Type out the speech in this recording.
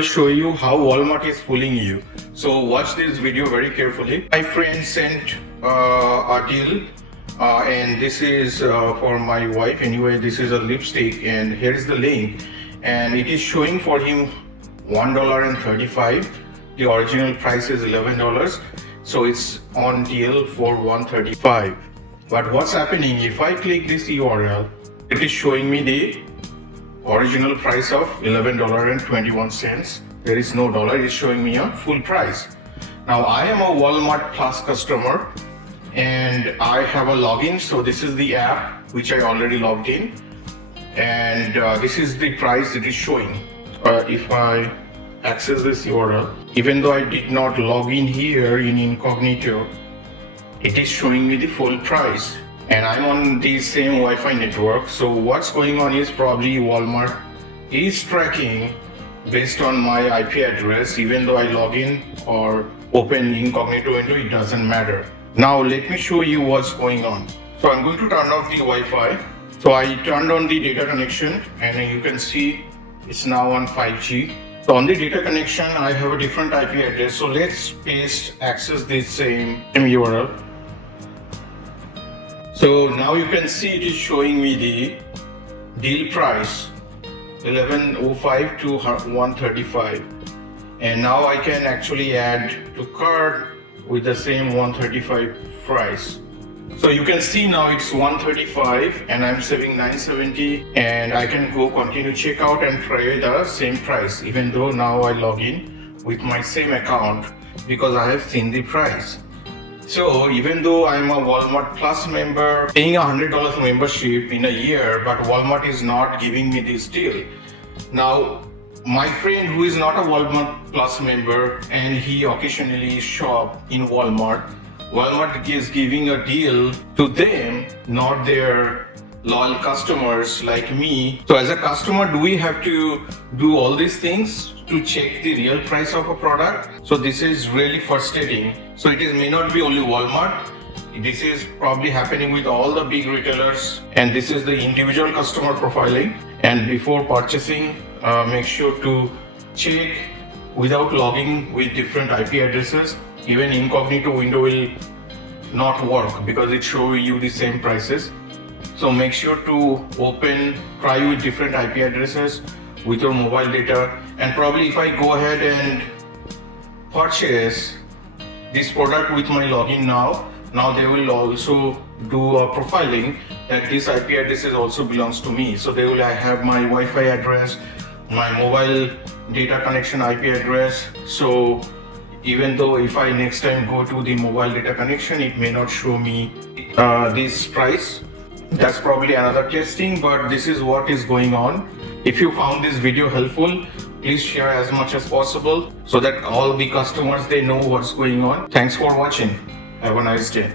I'll show you how Walmart is fooling you. So watch this video very carefully. My friend sent a deal and this is for my wife. Anyway, this is a lipstick and here is the link, and it is showing for him $1.35. The original price is $11, so it's on deal for $1.35. But what's happening, if I click this URL, it is showing me the original price of $11.21. There is no dollar, it's showing me a full price. Now I am a Walmart Plus customer and I have a login. So this is the app which I already logged in, and this is the price it is showing. If I access this URL, even though I did not log in here in incognito, it is showing me the full price, and I'm on the same Wi-Fi network. So what's going on is probably Walmart is tracking based on my IP address. Even though I log in or open incognito window, it doesn't matter. Now let me show you what's going on. So I'm going to turn off the Wi-Fi. So I turned on the data connection and you can see it's now on 5G. So on the data connection, I have a different IP address. So let's access this same URL. So now you can see it is showing me the deal price, $11.05 to $1.35. And now I can actually add to cart with the same $1.35 price. So you can see now it's $1.35 and I'm saving $9.70, and I can go continue checkout and try the same price, even though now I log in with my same account because I have seen the price. So even though I'm a Walmart Plus member, paying $100 membership in a year, but Walmart is not giving me this deal. Now my friend who is not a Walmart Plus member and he occasionally shop in Walmart is giving a deal to them, not their loyal customers like me. So as a customer, do we have to do all these things to check the real price of a product? So this is really frustrating. So it may not be only Walmart. This is probably happening with all the big retailers, and this is the individual customer profiling. And before purchasing, make sure to check without logging with different IP addresses. Even incognito window will not work because it shows you the same prices. So make sure to try with different IP addresses with your mobile data. And probably if I go ahead and purchase this product with my login now they will also do a profiling that this IP address also belongs to me. So they will have my Wi-Fi address, my mobile data connection IP address. So even though if I next time go to the mobile data connection, it may not show me this price. That's probably another testing, but this is what is going on. If you found this video helpful, please share as much as possible so that all the customers, they know what's going on. Thanks for watching. Have a nice day.